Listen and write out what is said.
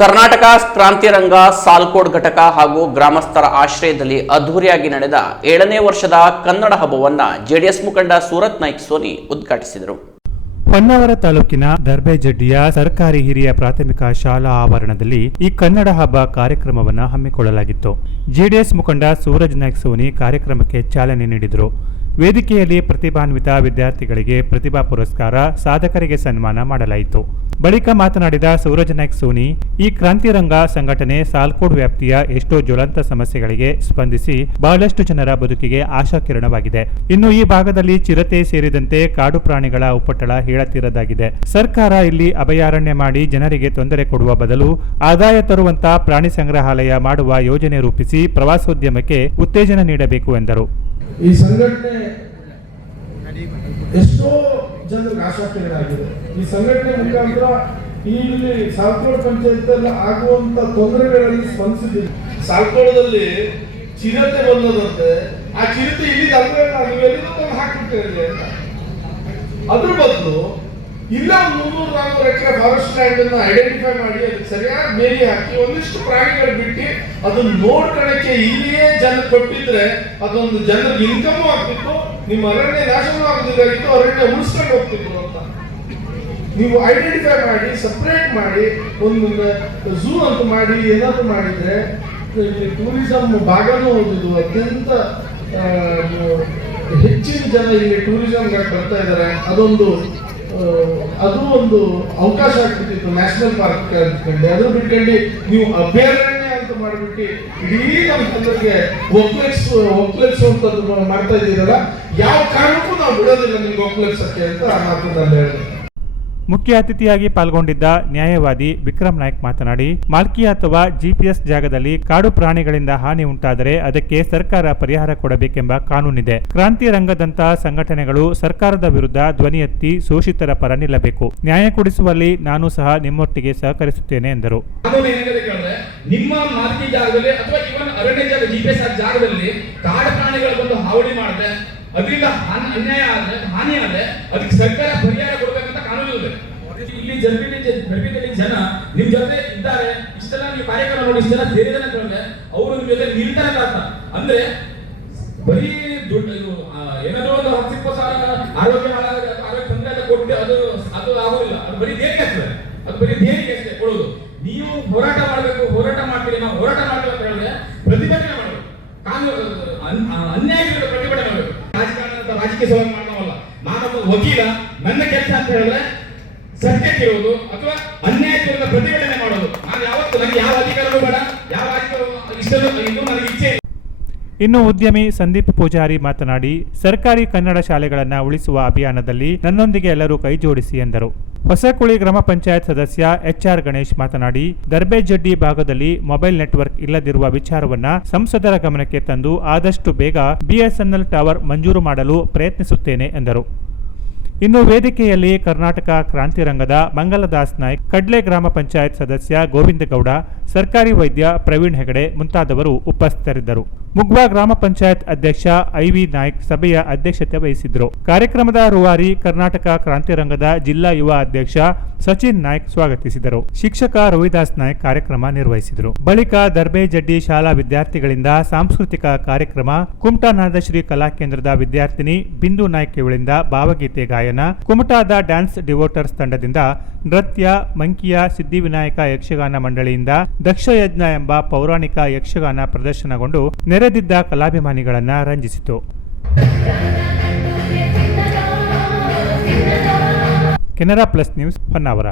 ಕರ್ನಾಟಕ ಕ್ರಾಂತಿರಂಗ ಸಾಲ್ಕೋಡ್ ಘಟಕ ಹಾಗೂ ಗ್ರಾಮಸ್ಥರ ಆಶ್ರಯದಲ್ಲಿ ಅದ್ದೂರಿಯಾಗಿ ನಡೆದ ಏಳನೇ ವರ್ಷದ ಕನ್ನಡ ಹಬ್ಬವನ್ನು ಜೆಡಿಎಸ್ ಮುಖಂಡ ಸೂರತ್ ನಾಯ್ಕ್ ಸೋನಿ ಉದ್ಘಾಟಿಸಿದರು. ಹೊನ್ನಾವರ ತಾಲೂಕಿನ ದರ್ಬೆಜಡ್ಡಿಯ ಸರ್ಕಾರಿ ಹಿರಿಯ ಪ್ರಾಥಮಿಕ ಶಾಲಾ ಆವರಣದಲ್ಲಿ ಈ ಕನ್ನಡ ಹಬ್ಬ ಕಾರ್ಯಕ್ರಮವನ್ನು ಹಮ್ಮಿಕೊಳ್ಳಲಾಗಿತ್ತು. ಜೆಡಿಎಸ್ ಮುಖಂಡ ಸೂರಜ್ ನಾಯ್ಕ್ ಸೋನಿ ಕಾರ್ಯಕ್ರಮಕ್ಕೆ ಚಾಲನೆ ನೀಡಿದರು. ವೇದಿಕೆಯಲ್ಲಿ ಪ್ರತಿಭಾನ್ವಿತ ವಿದ್ಯಾರ್ಥಿಗಳಿಗೆ ಪ್ರತಿಭಾ ಪುರಸ್ಕಾರ, ಸಾಧಕರಿಗೆ ಸನ್ಮಾನ ಮಾಡಲಾಯಿತು. ಬಳಿಕ ಮಾತನಾಡಿದ ಸೂರಜ್ ನಾಯ್ಕ್ ಸೋನಿ, ಈ ಕ್ರಾಂತಿರಂಗ ಸಂಘಟನೆ ಸಾಲ್ಕೋಡ್ ವ್ಯಾಪ್ತಿಯ ಎಷ್ಟೋ ಜ್ವಲಂತ ಸಮಸ್ಯೆಗಳಿಗೆ ಸ್ಪಂದಿಸಿ ಬಹಳಷ್ಟು ಜನರ ಬದುಕಿಗೆ ಆಶಾಕಿರಣವಾಗಿದೆ. ಇನ್ನು ಈ ಭಾಗದಲ್ಲಿ ಚಿರತೆ ಸೇರಿದಂತೆ ಕಾಡು ಪ್ರಾಣಿಗಳ ಉಪಟಳ ಹೇಳತೀರದಾಗಿದೆ. ಸರ್ಕಾರ ಇಲ್ಲಿ ಅಭಯಾರಣ್ಯ ಮಾಡಿ ಜನರಿಗೆ ತೊಂದರೆ ಕೊಡುವ ಬದಲು ಆದಾಯ ತರುವಂತ ಪ್ರಾಣಿ ಸಂಗ್ರಹಾಲಯ ಮಾಡುವ ಯೋಜನೆ ರೂಪಿಸಿ ಪ್ರವಾಸೋದ್ಯಮಕ್ಕೆ ಉತ್ತೇಜನ ನೀಡಬೇಕು ಎಂದರು. ಈ ಸಂಘಟನೆ ಎಷ್ಟೋ ಜನರಿಗೆ ಆಶಾಕಿರಣಾಗಿದೆ ಈ ಸಂಘಟನೆ ಮುಖಾಂತರ ಇಲ್ಲಿ ಸಾಲ್ಕೋಡ್ ಪಂಚಾಯತ್ ಆಗುವಂತ ತೊಂದರೆಗಳಲ್ಲಿ ಸ್ಪಂದಿಸಿದ್ದೀವಿ ಸಾಲ್ಕೋಡದಲ್ಲಿ ಚಿರತೆ ಬಂದದಂತೆ ಆ ಚಿರತೆ ಇಲ್ಲಿ ಅಲ್ಲ ಅಂತ. ಅದ್ರ ಬದಲು ಇಲ್ಲ ಒಂದು ಮುನ್ನೂರು ನಾನ್ನೂರು ಎಕರೆ ಫಾರೆಸ್ಟ್ ಲ್ಯಾಂಡ್ ಅನ್ನು ಐಡೆಂಟಿಫೈ ಮಾಡಿ, ಅದಕ್ಕೆ ಸರಿಯಾಗಿ ಬೇಲಿ ಹಾಕಿ, ಒಂದಿಷ್ಟು ಪ್ರಾಣಿಗಳು ಬಿಟ್ಟು, ಅದನ್ನ ನೋಡ್ಕೊಳಕ್ಕೆ ಇಲ್ಲಿಯೇ ಜನ ಕೊಟ್ಟಿದ್ರೆ ಅದೊಂದು ಜನರಿಗೆ ಇನ್ಕಮ್ ಆಗ್ತಿತ್ತು, ನಿಮ್ಮ ಅರಣ್ಯ ನಾಶನೂ ಆಗುದಿಲ್ಲಾಗಿತ್ತು ಅರಣ್ಯ ಉಳಿಸ್ಕೊಂಡು ಹೋಗ್ತಿದ್ರು ಅಂತ. ನೀವು ಐಡೆಂಟಿಫೈ ಮಾಡಿ ಸಪ್ರೇಟ್ ಮಾಡಿ ಒಂದು ಝೂ ಅಂತ ಮಾಡಿ, ಏನಾದ್ರು ಮಾಡಿದ್ರೆ ಟೂರಿಸಂ ಭಾಗನೂ ಹೌದು ಅತ್ಯಂತ ಹೆಚ್ಚಿನ ಜನ ಇಲ್ಲಿ ಟೂರಿಸಂಗೆ ಬರ್ತಾ ಇದ್ದಾರೆ. ಅದೊಂದು ಅದು ಒಂದು ಅವಕಾಶ ಆಗ್ತಿತ್ತು ನ್ಯಾಷನಲ್ ಪಾರ್ಕ್ ಅಂತಕೊಂಡು ಅದು ಬಿಟ್ಕೊಂಡು ನೀವು ಅಭಯಾರಣ್ಯ ಅಂತ ಮಾಡಿಬಿಟ್ಟು ಇಡೀ ನಮ್ಮ ಜನರಿಗೆ ಒಕ್ಲೆಕ್ಸ್ ಒಕ್ಲೆಕ್ಸ್ ಅಂತ ಮಾಡ್ತಾ ಇದ್ದೀರಲ್ಲ, ಯಾವ ಕಾರಣಕ್ಕೂ ನಾವು ಬಿಡೋದಿಲ್ಲ ನಿಮ್ಗೆ ಒಕ್ಲೆಕ್ಸಕ್ಕೆ ಅಂತ ಮಾತು ನಾನು ಹೇಳಿದೆ ಮುಖ್ಯ ಅತಿಥಿಯಾಗಿ ಪಾಲ್ಗೊಂಡಿದ್ದ ನ್ಯಾಯವಾದಿ ವಿಕ್ರಮ್ ನಾಯ್ಕ್ ಮಾತನಾಡಿ, ಮಾಲ್ಕಿ ಅಥವಾ ಜಿಪಿಎಸ್ ಜಾಗದಲ್ಲಿ ಕಾಡು ಪ್ರಾಣಿಗಳಿಂದ ಹಾನಿ ಉಂಟಾದರೆ ಅದಕ್ಕೆ ಸರ್ಕಾರ ಪರಿಹಾರ ಕೊಡಬೇಕೆಂಬ ಕಾನೂನಿದೆ. ಕ್ರಾಂತಿ ರಂಗದಂತಹ ಸಂಘಟನೆಗಳು ಸರ್ಕಾರದ ವಿರುದ್ಧ ಧ್ವನಿ ಎತ್ತಿ ಶೋಷಿತರ ಪರ ನಿಲ್ಲಬೇಕು. ನ್ಯಾಯ ಕೊಡಿಸುವಲ್ಲಿ ನಾನು ಸಹ ನಿಮ್ಮೊಟ್ಟಿಗೆ ಸಹಕರಿಸುತ್ತೇನೆ, ಎಂದರು. ನಿಮ್ಮ ಜಾಗದಲ್ಲಿ ಅಥವಾ ಇವನ್ ಅರಣ್ಯ ಜಾಗ ಜಿ ಜಾಗದಲ್ಲಿ ಕಾಡು ಪ್ರಾಣಿಗಳು ಹಾವಳಿ ಅದರಿಂದ ಅನ್ಯಾಯ ಆದ್ರೆ, ಹಾನಿ ಆದ್ರೆ, ಅದಕ್ಕೆ ಸರ್ಕಾರ ಪರಿಹಾರ ಕೊಡ್ಬೇಕಂತ ಇದೆ ಇಲ್ಲಿ ಜನರಲ್ಲಿ ಬೆಳಗಿದಲ್ಲಿ ಜನ, ನಿಮ್ ಜೊತೆ ಇದ್ದಾರೆ, ಇಷ್ಟೆಲ್ಲ ನೀವು ಕಾರ್ಯಕ್ರಮ ನೋಡಿ, ಇಷ್ಟೆಲ್ಲ ಸೇರಿದ ಹೇಳಿದ್ರೆ ಅವರು ನಿಮ್ ಜೊತೆ ನಿಲ್ತಾರೆ ಅಂತ ಅಂದ್ರೆ, ಬರೀ ದುಡ್ಡು ಏನಾದ್ರು ಒಂದು ಹತ್ತು ಇಪ್ಪತ್ತು ಸಾವಿರ ಆರೋಗ್ಯ ಆರೋಗ್ಯ ತೊಂದರೆ ಕೊಟ್ಟು ಅದು ಅದು ಆಗೋದಿಲ್ಲ. ಅದು ಬರೀ ದೇಣಿಗೆ ಅಷ್ಟೇ. ಅದು ಬರೀ ದೇಣಿಗೆ ಅಷ್ಟೇ ಕೊಡೋದು. ನೀವು ಹೋರಾಟ ಮಾಡಬೇಕು, ಹೋರಾಟ ಮಾಡ್ತೀರಿ, ನಾವು ಹೋರಾಟ ಮಾಡ್ತೀವಿ ಅಂತ ಹೇಳಿದ್ರೆ ಪ್ರತಿಭಟನೆ ಮಾಡಬೇಕು. ಕಾನೂನು ಅನ್ಯಾಯ ಪ್ರತಿಭಟನೆ ಮಾಡಬೇಕು. ರಾಜಕಾರಣ ರಾಜಕೀಯ ಸಭೆ ಮಾಡೋಲ್ಲ ನಾನೊಬ್ಬ ವಕೀಲ, ನನ್ನ ಕೆಲಸ ಅಂತ ಹೇಳಿದ್ರೆ ಸತ್ಯ ಕೇಳುವುದು ಅಥವಾ ಅನ್ಯಾಯ ವಿರುದ್ಧ ಪ್ರತಿಭಟನೆ ಮಾಡೋದು. ನಾನು ಯಾವತ್ತು ನನಗೆ ಯಾವ ಅಧಿಕಾರವೂ ಬೇಡ. ಯಾವ ಅಧಿಕಾರ ಇದು ನನಗೆ ಇಚ್ಛೆ. ಇನ್ನು ಉದ್ಯಮಿ ಸಂದೀಪ್ ಪೂಜಾರಿ ಮಾತನಾಡಿ, ಸರ್ಕಾರಿ ಕನ್ನಡ ಶಾಲೆಗಳನ್ನು ಉಳಿಸುವ ಅಭಿಯಾನದಲ್ಲಿ ನನ್ನೊಂದಿಗೆ ಎಲ್ಲರೂ ಕೈ ಜೋಡಿಸಿ ಎಂದರು. ಹೊಸಕುಳಿ ಗ್ರಾಮ ಪಂಚಾಯತ್ ಸದಸ್ಯ ಎಚ್ಆರ್ ಗಣೇಶ್ ಮಾತನಾಡಿ, ದರ್ಬೆಜಡ್ಡಿ ಭಾಗದಲ್ಲಿ ಮೊಬೈಲ್ ನೆಟ್ವರ್ಕ್ ಇಲ್ಲದಿರುವ ವಿಚಾರವನ್ನ ಸಂಸದರ ಗಮನಕ್ಕೆ ತಂದು ಆದಷ್ಟು ಬೇಗ ಬಿಎಸ್ಎನ್ಎಲ್ ಟವರ್ ಮಂಜೂರು ಮಾಡಲು ಪ್ರಯತ್ನಿಸುತ್ತೇನೆ ಎಂದರು. ಇನ್ನು ವೇದಿಕೆಯಲ್ಲಿ ಕರ್ನಾಟಕ ಕ್ರಾಂತಿರಂಗದ ಮಂಗಲದಾಸ್ ನಾಯ್ಕ್ ಕಡ್ಲೆ ಗ್ರಾಮ ಪಂಚಾಯತ್ ಸದಸ್ಯ ಗೋವಿಂದ ಗೌಡ ಸರ್ಕಾರಿ ವೈದ್ಯ ಪ್ರವೀಣ್ ಹೆಗಡೆ ಮುಂತಾದವರು ಉಪಸ್ಥಿತರಿದ್ದರು. ಮುಗ್ವಾ ಗ್ರಾಮ ಪಂಚಾಯತ್ ಅಧ್ಯಕ್ಷ ಐವಿ ನಾಯ್ಕ್ ಸಭೆಯ ಅಧ್ಯಕ್ಷತೆ ವಹಿಸಿದ್ರು ಕಾರ್ಯಕ್ರಮದ ರೂವಾರಿ ಕರ್ನಾಟಕ ಕ್ರಾಂತಿ ರಂಗದ ಜಿಲ್ಲಾ ಯುವ ಅಧ್ಯಕ್ಷ ಸಚಿನ್ ನಾಯ್ಕ್ ಸ್ವಾಗತಿಸಿದರು. ಶಿಕ್ಷಕ ರವಿದಾಸ್ ನಾಯ್ಕ್ ಕಾರ್ಯಕ್ರಮ ನಿರ್ವಹಿಸಿದರು. ಬಳಿಕ ದರ್ಬೇಜಡ್ಡಿ ಶಾಲಾ ವಿದ್ಯಾರ್ಥಿಗಳಿಂದ ಸಾಂಸ್ಕೃತಿಕ ಕಾರ್ಯಕ್ರಮ, ಕುಮಟಾನಾದ ಶ್ರೀ ಕಲಾ ಕೇಂದ್ರದ ವಿದ್ಯಾರ್ಥಿನಿ ಬಿಂದು ನಾಯ್ಕ್ ಇವಳಿಂದ ಭಾವಗೀತೆ ಗಾಯನ, ಕುಮಟಾದ ಡ್ಯಾನ್ಸ್ ಡಿವೋಟರ್ಸ್ ತಂಡದಿಂದ ನೃತ್ಯ, ಮಂಕಿಯ ಸಿದ್ಧಿವಿನಾಯಕ ಯಕ್ಷಗಾನ ಮಂಡಳಿಯಿಂದ ದಕ್ಷಯಜ್ಞ ಎಂಬ ಪೌರಾಣಿಕ ಯಕ್ಷಗಾನ ಪ್ರದರ್ಶನಗೊಂಡು ನೆರೆದಿದ್ದ ಕಲಾಭಿಮಾನಿಗಳನ್ನು ರಂಜಿಸಿತು. Canara plus news Honnavar.